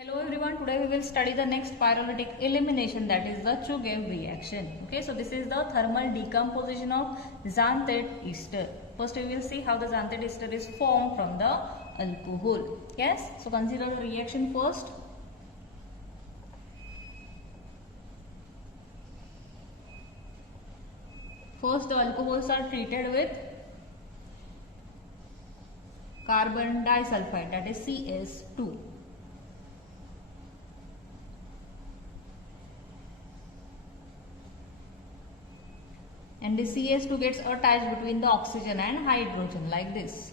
Hello everyone, today we will study the next pyrolytic elimination, that is the Chugev reaction. Okay, so this is the thermal decomposition of xanthate ester. First we will see how the xanthate ester is formed from the alcohol. Yes, so consider the reaction first. First the alcohols are treated with carbon disulfide, that is CS2. And the CS2 gets attached between the oxygen and hydrogen like this.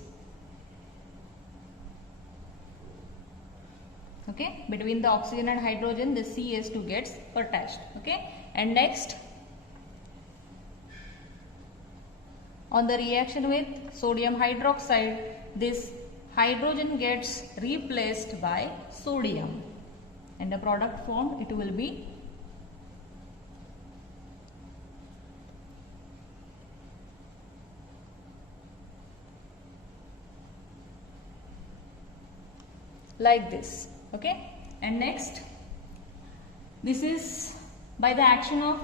Okay, between the oxygen and hydrogen the CS2 gets attached. Okay, and next on the reaction with sodium hydroxide, this hydrogen gets replaced by sodium and the product formed, it will be like this. Okay, and next this is by the action of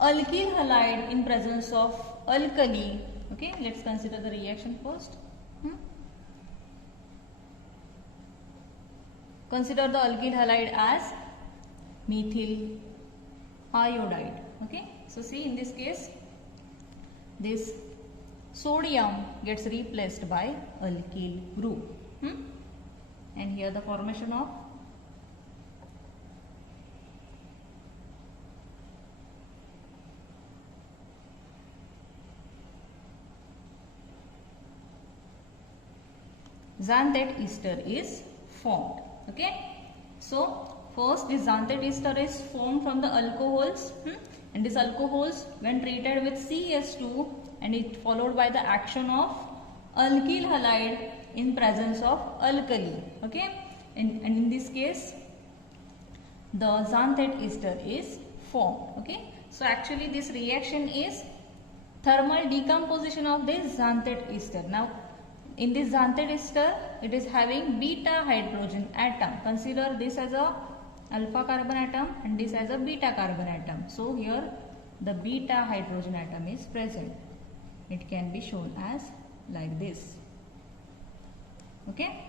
alkyl halide in presence of alkali. Okay, let's consider the reaction first. Consider the alkyl halide as methyl iodide. Okay, so see, in this case this sodium gets replaced by alkyl group. And here the formation of xanthate ester is formed. Okay, so first this xanthate ester is formed from the alcohols, and these alcohols when treated with CS2 and it followed by the action of alkyl halide in presence of alkali. Okay, and in this case the xanthate ester is formed. Okay, so actually this reaction is thermal decomposition of this xanthate ester. Now in this xanthate ester it is having beta hydrogen atom. Consider this as a alpha carbon atom and this as a beta carbon atom. So here the beta hydrogen atom is present. It can be shown as like this. Okay,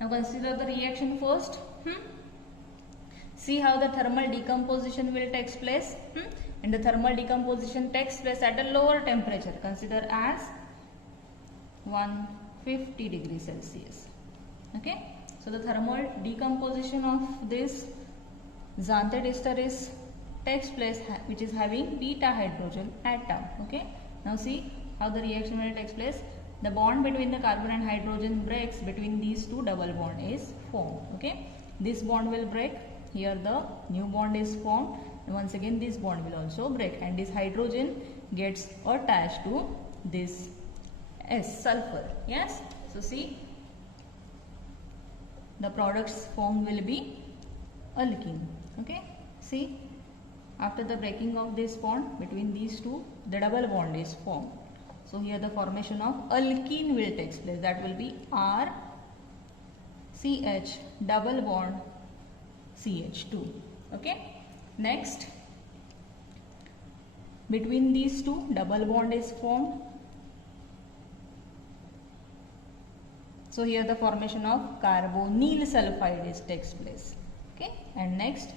now consider the reaction first. See how the thermal decomposition will take place. And the thermal decomposition takes place at a lower temperature. Consider as 150 degrees Celsius. Okay, so the thermal decomposition of this xanthate ester is takes place which is having beta hydrogen atom. Okay, now see how the reaction will take place. The bond between the carbon and hydrogen breaks between these two, double bond is formed. Okay, this bond will break, here the new bond is formed, and once again this bond will also break, and this hydrogen gets attached to this S, sulfur. Yes, so see the products formed will be alkene. Okay, see after the breaking of this bond between these two, the double bond is formed. So here the formation of alkene will take place, that will be R CH double bond CH2. Okay, next between these two double bond is formed. So here the formation of carbonyl sulfide takes place. Okay, and next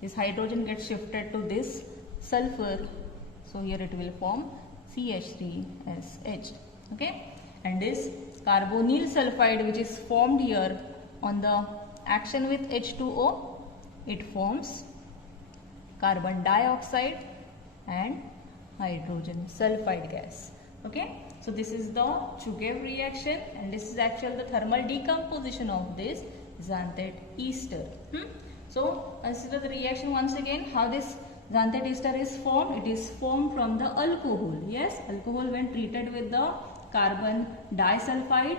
this hydrogen gets shifted to this sulfur, so here it will form CH3SH. Okay, and this carbonyl sulfide which is formed here on the action with H2O, it forms carbon dioxide and hydrogen sulfide gas. Okay, so this is the Chugev reaction, and this is actually the thermal decomposition of this xanthate ester. So consider the reaction once again, how this xanthate ester is formed. It is formed from the alcohol. Yes, alcohol when treated with the carbon disulfide,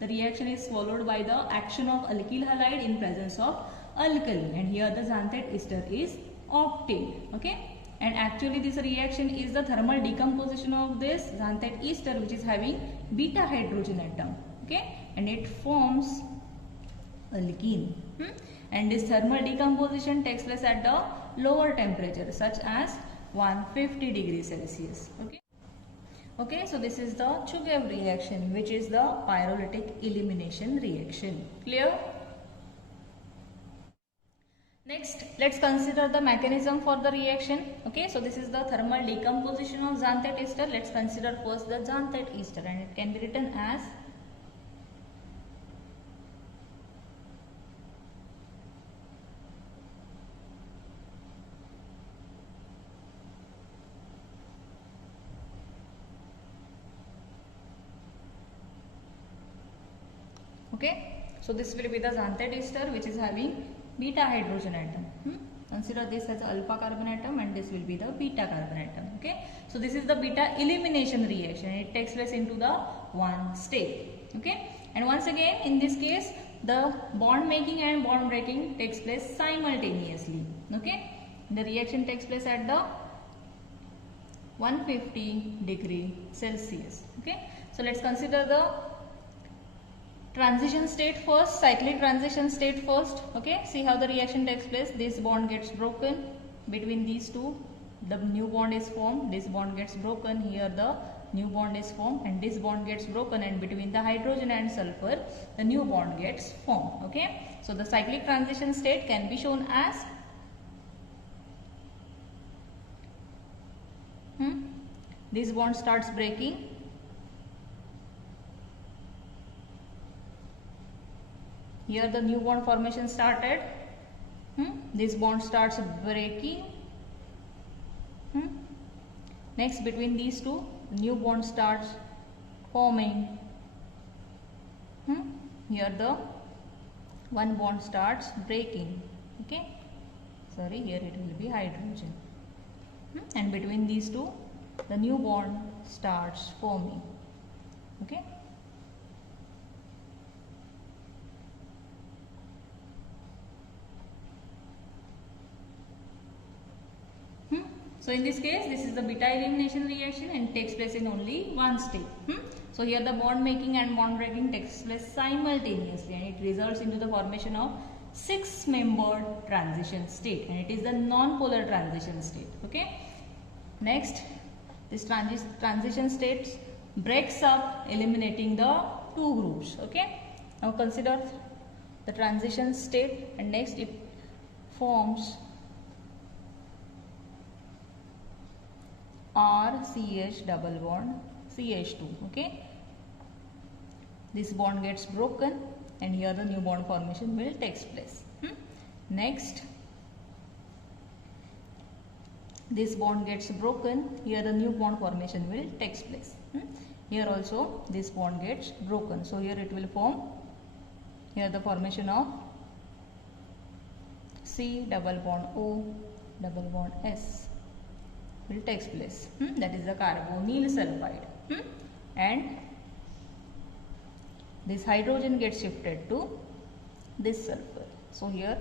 the reaction is followed by the action of alkyl halide in presence of alkali, and here the xanthate ester is obtained. Okay, and actually this reaction is the thermal decomposition of this xanthate ester which is having beta hydrogen atom. Okay, and it forms alkene. And this thermal decomposition takes place at the lower temperature such as 150 degrees Celsius. Okay, so this is the Chugaev reaction, which is the pyrolytic elimination reaction. Clear? Next, let's consider the mechanism for the reaction. Okay, so this is the thermal decomposition of xanthate ester. Let's consider first the xanthate ester, and it can be written as okay, so this will be the xanthate ester, which is having beta hydrogen atom. Consider this as alpha carbon atom, and this will be the beta carbon atom. Okay, so this is the beta elimination reaction. It takes place into the one state. Okay, and once again in this case the bond making and bond breaking takes place simultaneously. Okay, the reaction takes place at the 150 degree Celsius. Okay, so let's consider the transition state first, cyclic transition state first. Okay, see how the reaction takes place. This bond gets broken between these two, the new bond is formed, this bond gets broken, here the new bond is formed, and this bond gets broken, and between the hydrogen and sulfur the new bond gets formed. Okay, so the cyclic transition state can be shown as this bond starts breaking, here the new bond formation started, this bond starts breaking, next between these two new bond starts forming, here the one bond starts breaking. Okay, sorry, here it will be hydrogen, and between these two the new bond starts forming. Okay, so in this case this is the beta elimination reaction and takes place in only one state. So here the bond making and bond breaking takes place simultaneously, and it results into the formation of 6-membered transition state, and it is the non-polar transition state. Okay, next this transition state breaks up, eliminating the two groups. Okay, now consider the transition state, and next it forms RCH double bond CH2. Okay, this bond gets broken, and here the new bond formation will take place. Next, this bond gets broken, here the new bond formation will take place. Here also this bond gets broken, so here it will form, here the formation of C double bond O double bond S will take place. That is the carbonyl sulfide, and this hydrogen gets shifted to this sulfur, so here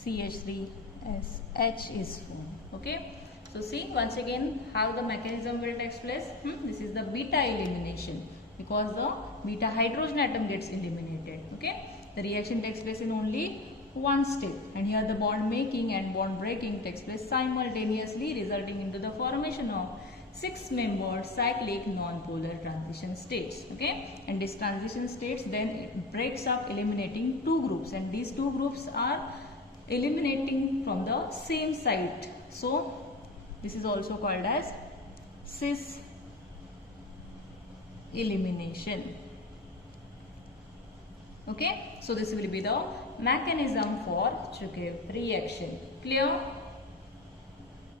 CH3SH is formed. Okay, so see once again how the mechanism will take place. This is the beta elimination, because the beta hydrogen atom gets eliminated. Okay, the reaction takes place in only one step, and here the bond making and bond breaking takes place simultaneously, resulting into the formation of 6-membered cyclic non-polar transition states. Okay, and this transition states then it breaks up, eliminating two groups, and these two groups are eliminating from the same site, so this is also called as cis elimination. Okay, so this will be the mechanism for Chugaev reaction. Clear?